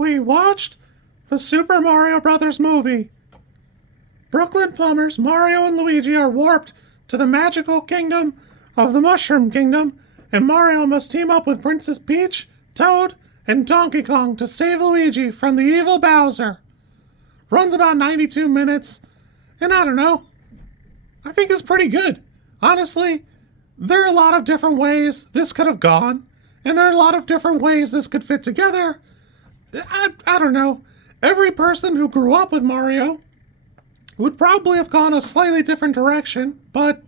We watched the Super Mario Brothers movie. Brooklyn plumbers Mario and Luigi are warped to the magical kingdom of the Mushroom Kingdom, and Mario must team up with Princess Peach, Toad, and Donkey Kong to save Luigi from the evil Bowser. Runs about 92 minutes, and I don't know, I think it's pretty good. Honestly, there are a lot of different ways this could have gone, and there are a lot of different ways this could fit together. I don't know. Every person who grew up with Mario would probably have gone a slightly different direction, but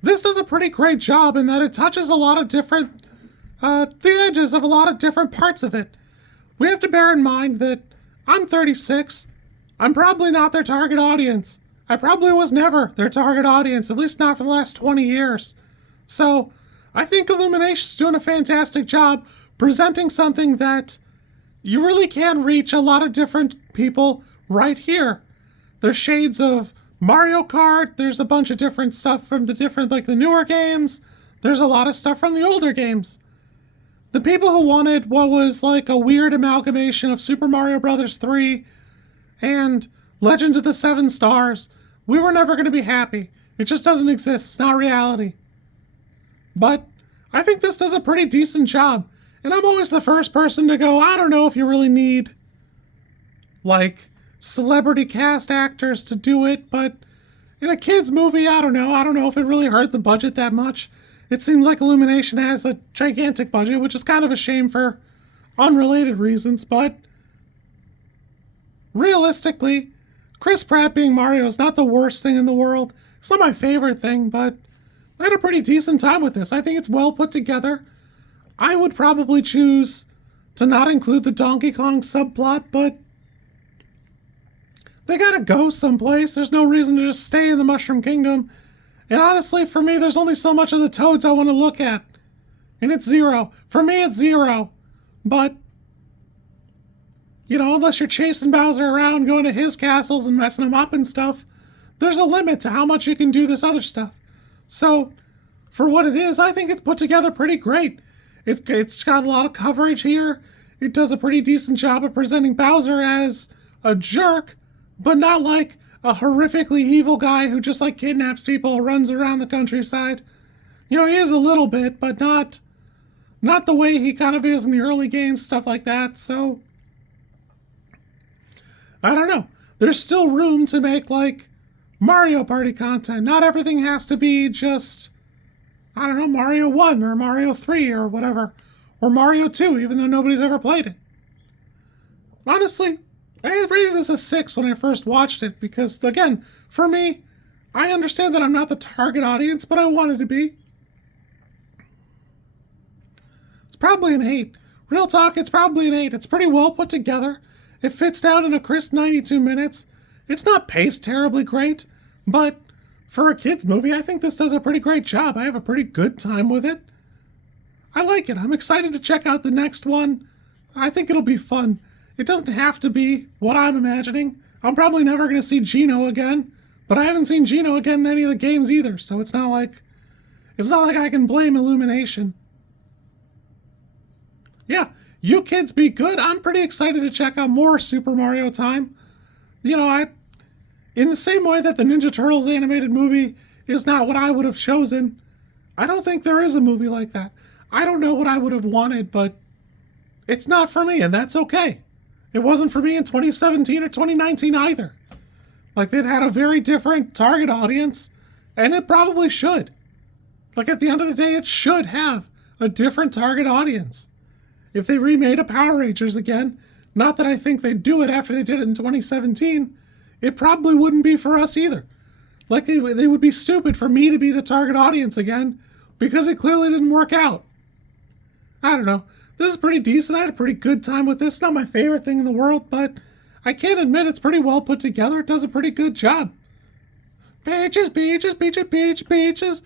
this does a pretty great job in that it touches a lot of different, the edges of a lot of different parts of it. We have to bear in mind that I'm 36. I'm probably not their target audience. I probably was never their target audience, at least not for the last 20 years. So I think Illumination's doing a fantastic job presenting something that you really can reach a lot of different people right here. There's shades of Mario Kart, there's a bunch of different stuff from the the newer games, there's a lot of stuff from the older games. The people who wanted what was like a weird amalgamation of Super Mario Bros. 3 and Legend of the Seven Stars, we were never going to be happy. It just doesn't exist, it's not reality. But I think this does a pretty decent job, and I'm always the first person to go, I don't know if you really need, like, celebrity cast actors to do it, but in a kid's movie, I don't know if it really hurt the budget that much. It seems like Illumination has a gigantic budget, which is kind of a shame for unrelated reasons, but realistically, Chris Pratt being Mario is not the worst thing in the world. It's not my favorite thing, but I had a pretty decent time with this. I think it's well put together. I would probably choose to not include the Donkey Kong subplot, but they gotta go someplace. There's no reason to just stay in the Mushroom Kingdom. And honestly, for me, there's only so much of the Toads I want to look at. And it's 0. For me, it's 0. But, you know, unless you're chasing Bowser around, going to his castles and messing him up and stuff, there's a limit to how much you can do this other stuff. So, for what it is, I think it's put together pretty great. It's got a lot of coverage here. It does a pretty decent job of presenting Bowser as a jerk, but not like a horrifically evil guy who just like kidnaps people and runs around the countryside. You know, he is a little bit, but not the way he kind of is in the early games, stuff like that. So, I don't know. There's still room to make like Mario Party content. Not everything has to be just, I don't know, Mario 1 or Mario 3 or whatever. Or Mario 2, even though nobody's ever played it. Honestly, I rated this a 6 when I first watched it because, again, for me, I understand that I'm not the target audience, but I wanted to be. It's probably an 8. Real talk, it's probably an 8. It's pretty well put together. It fits down in a crisp 92 minutes. It's not paced terribly great, but for a kid's movie, I think this does a pretty great job. I have a pretty good time with it. I like it. I'm excited to check out the next one. I think it'll be fun. It doesn't have to be what I'm imagining. I'm probably never going to see Geno again, but I haven't seen Geno again in any of the games either, so it's not like I can blame Illumination. Yeah, you kids be good. I'm pretty excited to check out more Super Mario time. You know, in the same way that the Ninja Turtles animated movie is not what I would have chosen, I don't think there is a movie like that. I don't know what I would have wanted, but it's not for me, and that's okay. It wasn't for me in 2017 or 2019 either. Like, it had a very different target audience, and it probably should. Like, at the end of the day, it should have a different target audience. If they remade a Power Rangers again, not that I think they'd do it after they did it in 2017, it probably wouldn't be for us either. Like, they would be stupid for me to be the target audience again, because it clearly didn't work out. I don't know. This is pretty decent. I had a pretty good time with this. Not my favorite thing in the world, but I can't admit it's pretty well put together. It does a pretty good job. Peaches, peaches, peaches, peaches, peaches.